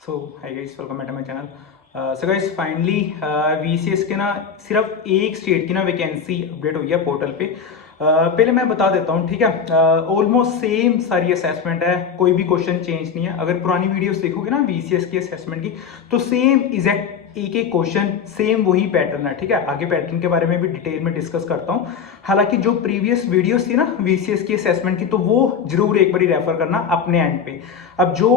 So hi guys, welcome back my channel. So guys finally VCS के ना सिर्फ एक स्टेट की ना वैकेंसी अपडेट हुई है पोर्टल पे। पहले मैं बता देता हूँ, ठीक है। ऑलमोस्ट सेम सारी असेसमेंट है, कोई भी क्वेश्चन चेंज नहीं है। अगर पुरानी वीडियोस देखोगे ना वीसीएस की असेसमेंट की, तो सेम इजैक्ट एक एक क्वेश्चन सेम वही पैटर्न है, ठीक है। आगे पैटर्न के बारे में भी डिटेल में डिस्कस करता हूँ। हालांकि जो प्रीवियस वीडियोस थी ना वीसीएस की असेसमेंट की, तो वो जरूर एक बार रेफर करना अपने एंड पे। अब जो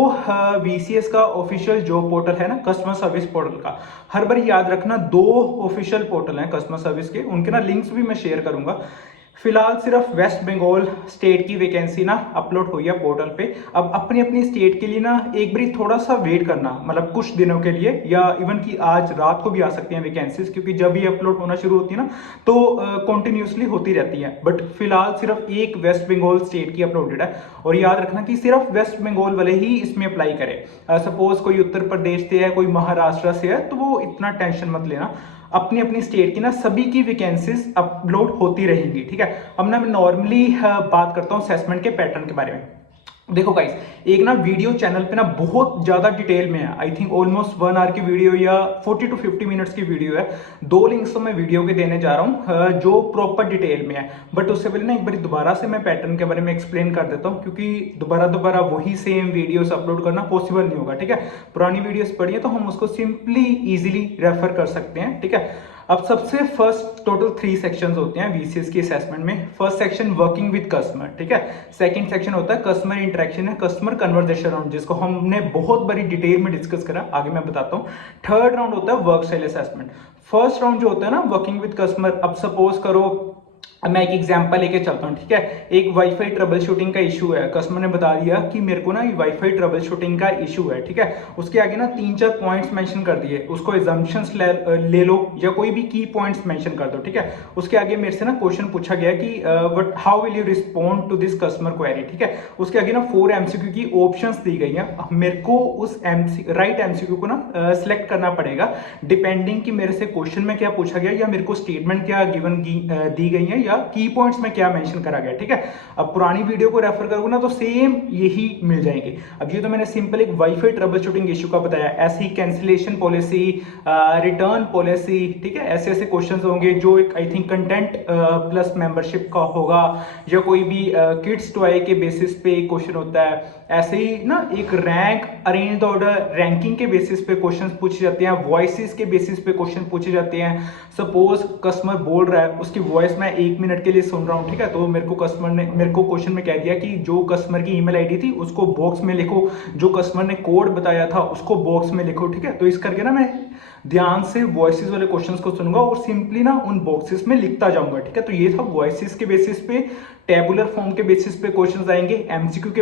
वीसीएस का ऑफिशियल जॉब पोर्टल है ना, कस्टमर सर्विस पोर्टल का, हर बार याद रखना दो ऑफिशियल पोर्टल हैं कस्टमर सर्विस के, उनके ना लिंक्स भी मैं शेयर करूंगा। फिलहाल सिर्फ वेस्ट बंगाल स्टेट की वैकेंसी ना अपलोड हुई है पोर्टल पे। अब अपनी अपनी स्टेट के लिए ना एक बार थोड़ा सा वेट करना, मतलब कुछ दिनों के लिए, या इवन कि आज रात को भी आ सकती हैं वैकेंसीज, क्योंकि जब ये अपलोड होना शुरू होती है ना तो कंटिन्यूसली होती रहती है। बट फिलहाल सिर्फ एक वेस्ट बंगाल स्टेट की अपलोडेड है, और याद रखना कि सिर्फ वेस्ट बंगाल वाले ही इसमें अप्लाई करें। सपोज कोई उत्तर प्रदेश से है, कोई महाराष्ट्र से है, तो वो इतना टेंशन मत लेना। अपनी अपनी स्टेट की ना सभी की वैकेंसीज अपलोड होती रहेंगी, ठीक है। अब ना मैं नॉर्मली बात करता हूँ असेसमेंट के पैटर्न के बारे में। देखो गाइस, एक ना वीडियो चैनल पे ना बहुत ज्यादा डिटेल में है, आई थिंक ऑलमोस्ट 1 आवर की वीडियो या 40 to 50 मिनट्स की वीडियो है। दो लिंक्स तो मैं वीडियो के देने जा रहा हूँ जो प्रॉपर डिटेल में है। बट उससे पहले ना एक बार दोबारा से मैं पैटर्न के बारे में एक्सप्लेन कर देता हूँ, क्योंकि दोबारा दोबारा वही सेम वीडियोस अपलोड करना पॉसिबल नहीं होगा, ठीक है। पुरानी वीडियोस पढ़िए तो हम उसको सिंपली इजीली रेफर कर सकते हैं, ठीक है। अब सबसे फर्स्ट टोटल 3 सेक्शंस होते हैं वीसीएस की असेसमेंट में। First section working with customer, ठीक है। सेकंड सेक्शन होता है कस्टमर इंटरेक्शन है, कस्टमर कन्वर्सेशन राउंड, जिसको हमने बहुत बड़ी डिटेल में डिस्कस करा, आगे मैं बताता हूँ। थर्ड राउंड होता है work style assessment. First round जो होता है ना वर्किंग विद कस्टमर, अब सपोज करो मैं एक एग्जांपल लेके चलता हूँ, ठीक है। एक वाईफाई ट्रबल शूटिंग का इशू है, कस्टमर ने बता दिया कि मेरे को ना ये वाईफाई ट्रबल शूटिंग का इशू है, ठीक है। उसके आगे ना 3-4 पॉइंट्स मेंशन कर दिए, उसको एजम्पशंस ले लो या कोई भी की पॉइंट्स मेंशन कर दो, ठीक है। उसके आगे मेरे से ना क्वेश्चन पूछा गया कि but how will you respond to this customer query, ठीक है। उसके आगे ना 4 एमसीक्यू की ऑप्शंस दी गई हैं। मेरे को उस राइट एमसीक्यू को ना सिलेक्ट करना पड़ेगा, डिपेंडिंग कि मेरे से क्वेश्चन में क्या पूछा गया या मेरे को स्टेटमेंट क्या गिवन दी गई है, की पॉइंट्स में क्या मेंशन करा गया, ठीक है। अब पुरानी वीडियो को रेफर करोगे ना तो सेम यही मिल जाएंगे। अब ये तो मैंने सिंपल एक वाईफाई ट्रबल शूटिंग इशू का बताया, ऐसी कैंसिलेशन पॉलिसी, रिटर्न पॉलिसी, ठीक है। ऐसे ऐसे क्वेश्चंस होंगे जो एक I think content plus membership का होगा, या कोई भी किड्स टॉय के बेसिस पे क्वेश्चन होता है। ऐसे ही ना एक rank arrange the order ranking के बेसिस पे क्वेश्चन पूछे जाते हैं, वॉइसेस के बेसिस पे क्वेश्चन पूछे जाते हैं। सपोज कस्टमर बोल रहा है, उसकी वॉइस मैं 1 मिनट के लिए सुन रहा हूँ, ठीक है। तो मेरे को कस्टमर ने मेरे को क्वेश्चन में कह दिया कि जो कस्टमर की ईमेल आईडी थी उसको बॉक्स में लिखो, जो कस्टमर ने कोड बताया था उसको बॉक्स में लिखो, ठीक है। तो इस करके ना मैं ध्यान से वॉइसेस वाले क्वेश्चंस को सुनूंगा और सिंपली ना उन बॉक्सेस में लिखता जाऊंगा, ठीक है। तो ये था वॉइसेस के बेसिस पे, टेबुलर फॉर्म के बेसिस पे क्वेश्चंस आएंगे, एमसीक्यू के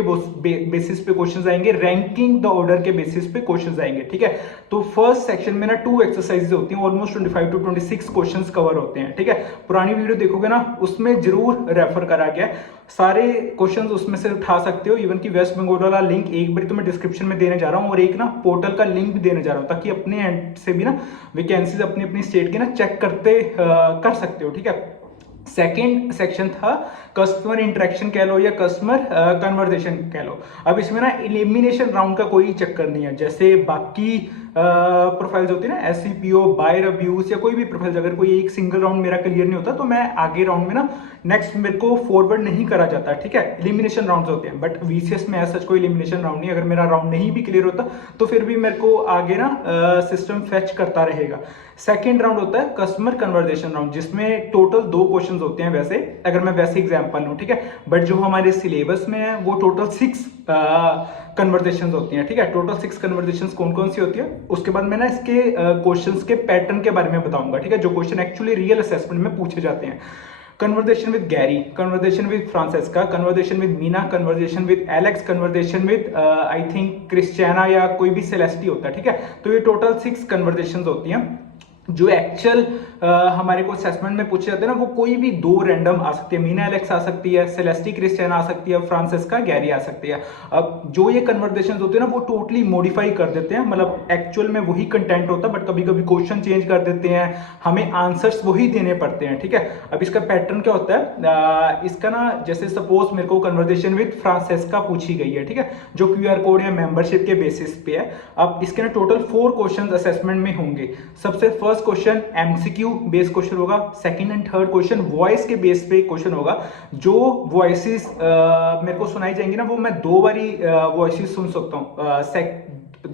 बेसिस पे क्वेश्चंस आएंगे, रैंकिंग द ऑर्डर के बेसिस पे क्वेश्चंस आएंगे, ठीक है। तो फर्स्ट सेक्शन में ना 2 एक्सरसाइजेज होती हैं, ऑलमोस्ट 25 to 26 क्वेश्चंस कवर होते हैं, ठीक है। पुरानी वीडियो देखोगे ना उसमें जरूर रेफर करा गया, सारे क्वेश्चंस उसमें से उठा सकते हो। इवन कि वेस्ट बंगाल वाला लिंक एक बार तो मैं डिस्क्रिप्शन में देने जा रहा हूँ, और एक ना पोर्टल का लिंक भी देने जा रहा हूँ, ताकि अपने एंड से भी ना वैकेंसीज अपनी अपनी स्टेट की ना चेक कर सकते हो, ठीक है। सेकेंड सेक्शन था कस्टमर इंटरेक्शन कह लो या कस्टमर कन्वर्सेशन कह लो। अब इसमें ना एलिमिनेशन राउंड का कोई चक्कर नहीं है, जैसे बाकी प्रोफाइल्स होती है ना, एससीपीओ, बायर अब्यूज, या कोई भी प्रोफाइल्स, अगर कोई एक सिंगल राउंड मेरा क्लियर नहीं होता तो मैं आगे राउंड में ना नेक्स्ट मेरे को फॉरवर्ड नहीं करा जाता, ठीक है। एलिमिनेशन राउंड्स होते हैं, बट वीसीएस में ऐसा कोई एलिमिनेशन राउंड नहीं। अगर मेरा राउंड नहीं भी क्लियर होता तो फिर भी मेरे को आगे ना सिस्टम फेच करता रहेगा। सेकेंड राउंड होता है कस्टमर कन्वर्सेशन राउंड, जिसमें टोटल 2 क्वेश्चन होते हैं वैसे, अगर मैं वैसे एग्जाम्पल लूँ, ठीक है। बट जो हमारे सिलेबस में है वो टोटल 6 कन्वर्सेशन होती हैं, ठीक है। टोटल 6 कन्वर्सेशन कौन कौन सी होती है, उसके बाद मैं ना इसके क्वेश्चंस के पैटर्न के बारे में बताऊंगा, ठीक है, जो क्वेश्चन एक्चुअली रियल असेसमेंट में पूछे जाते हैं। Conversation with Gary, conversation with Francesca, conversation with Meena, conversation with Alex, conversation with I think Christiana या कोई भी सेलेस्टी होता है, ठीक है। तो ये टोटल 6 कन्वर्सेशन होती हैं। जो एक्चुअल हमारे को असेसमेंट में पूछे जाते हैं ना, वो कोई भी दो रैंडम आ सकती है, मीना एलेक्स आ सकती है, सेलेस्टी क्रिस्टियन आ सकती है, फ्रांसिस्का गैरी आ सकती है। अब जो ये कन्वर्सेशन होते हैं ना, वो टोटली मॉडिफाई कर देते हैं, मतलब एक्चुअल में वही कंटेंट होता है, बट कभी कभी क्वेश्चन चेंज कर देते हैं, हमें आंसर्स वही देने पड़ते हैं, ठीक है। अब इसका पैटर्न क्या होता है, इसका ना जैसे सपोज मेरे को कन्वर्सेशन विद फ्रांसिस्का पूछी गई है, ठीक है, जो QR कोड या मेंबरशिप के बेसिस पे है। अब इसके ना टोटल 4 क्वेश्चन असेसमेंट में होंगे। सबसे first question MCQ base question होगा, second and third question voice के बेस पे क्वेश्चन होगा। जो वॉइसेस मेरे को सुनाई जाएंगी ना, वो मैं 2 बारी वॉइसेस सुन सकता हूँ,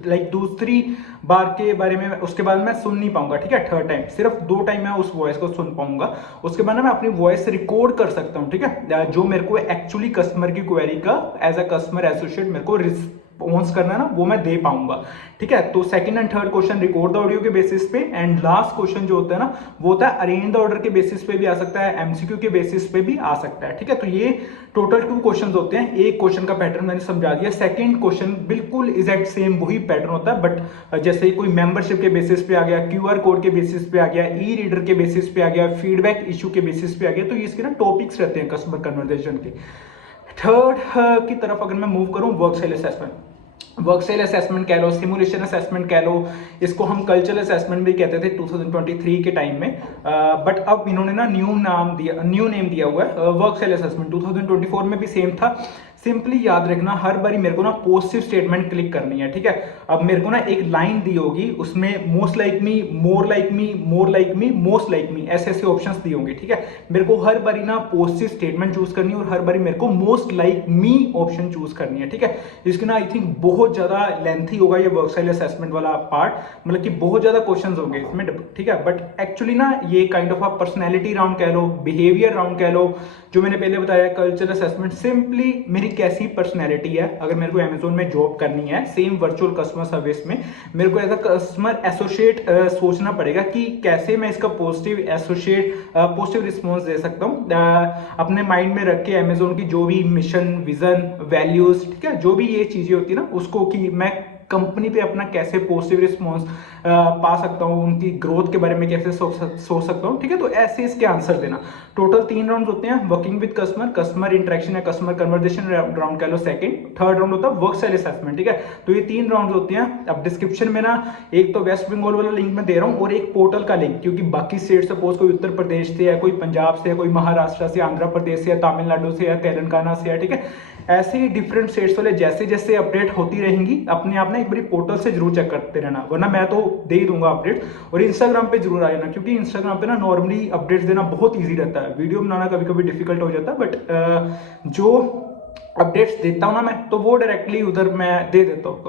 लाइक दूसरी बार के बारे में उसके बाद मैं सुन नहीं पाऊंगा, ठीक है। थर्ड टाइम सिर्फ 2 टाइम मैं उस वॉइस को सुन पाऊंगा, उसके बाद ना मैं अपनी वॉइस रिकॉर्ड कर सकता हूँ, ठीक है। जो मेरे को एक्चुअली कस्टमर की क्वेरी का एज अ कस्टमर एसोसिएट मेरे को रिस्पॉन्स करना है ना, वो मैं दे पाऊंगा, ठीक है। तो second and third question record the audio के बेसिस पे, एंड लास्ट क्वेश्चन जो होता है ना, वो होता है अरेंज द ऑर्डर के बेसिस पे भी आ सकता है, MCQ के बेसिस पे भी आ सकता है, ठीक है। तो ये टोटल 2 क्वेश्चन होते हैं। एक क्वेश्चन का पैटर्न मैंने समझा दिया, सेकंड क्वेश्चन बिल्कुल एग्जैक्ट सेम वही पैटर्न होता है, बट जैसे कोई मेंबरशिप के बेसिस पे आ गया, QR कोड के बेसिस पे आ गया, ई रीडर के बेसिस पे आ गया, फीडबैक इशू के बेसिस पे आ गया, तो ये इसके ना टॉपिक्स रहते हैं कस्टमर कन्वर्सेशन के। थर्ड की तरफ अगर मैं मूव करूं, work style assessment, work style assessment कह लो, सिमुलेशन असेसमेंट कह लो, इसको हम कल्चरल असेसमेंट भी कहते थे 2023 के टाइम में, बट अब इन्होंने ना न्यू नेम दिया हुआ है वर्क स्टाइल असेसमेंट। 2024 में भी सेम था। सिंपली याद रखना, हर बारी मेरे को ना पॉजिटिव स्टेटमेंट क्लिक करनी है, ठीक है। अब मेरे को ना एक लाइन दी होगी, उसमें most like me, more like me, more like me, most like me, ऐसे ऐसे ऑप्शंस दिए होंगे, ठीक है। मेरे को हर बारी ना पॉजिटिव स्टेटमेंट चूज करनी है, और हर बारी मेरे को most like me option choose करनी है, ठीक है। इसकी ना आई थिंक बहुत ज्यादा लेंथी होगा ये वर्क स्टाइल असेसमेंट वाला पार्ट, मतलब कि बहुत ज्यादा क्वेश्चन होंगे इसमें, ठीक है। बट एक्चुअली ना ये kind of a personality round कह लो, बिहेवियर राउंड कह लो, जो मैंने पहले बताया कल्चरल असेसमेंट, सिंपली मेरी कैसी पर्सनैलिटी है। अगर मेरे को अमेजोन में जॉब करनी है, सेम वर्चुअल कस्टमर सर्विस में, मेरे को एज अ कस्टमर एसोसिएट सोचना पड़ेगा कि कैसे मैं इसका पॉजिटिव रिस्पॉन्स दे सकता हूँ, अपने माइंड में रख के अमेजोन की जो भी मिशन, विजन, वैल्यूज, ठीक है, जो भी ये चीजें होती है ना, उसको कि मैं कंपनी पे अपना कैसे पॉजिटिव रिस्पॉन्स पा सकता हूँ, उनकी ग्रोथ के बारे में कैसे सोच सकता हूँ, ठीक है। तो ऐसे इसके आंसर देना। टोटल 3 राउंड होते हैं, working with customer, customer interaction या कस्टमर कन्वर्सेशन राउंड कह लो सेकंड, थर्ड राउंड होता है वर्क स्टाइल असेसमेंट, ठीक है। तो ये 3 राउंड होते हैं। अब डिस्क्रिप्शन में ना एक तो वेस्ट बंगाल वाला लिंक मैं दे रहा हूँ, और एक पोर्टल का लिंक, क्योंकि बाकी स्टेट सपोज कोई उत्तर प्रदेश से है, कोई पंजाब से है, कोई महाराष्ट्र से, आंध्र प्रदेश से, तमिलनाडु से, तेलंगाना से है, ठीक है। ऐसे ही डिफरेंट स्टेट्स वाले जैसे जैसे अपडेट होती रहेंगी, अपने आप ना एक बार पोर्टल से जरूर चेक करते रहना, वरना मैं तो दे ही दूंगा अपडेट। और इंस्टाग्राम पे जरूर आ जाना, क्योंकि इंस्टाग्राम पे ना नॉर्मली अपडेट्स देना बहुत ईजी रहता है, वीडियो बनाना कभी कभी डिफिकल्ट हो जाता है, बट जो अपडेट्स देता हूँ ना मैं, तो वो डायरेक्टली उधर मैं दे देता हूँ।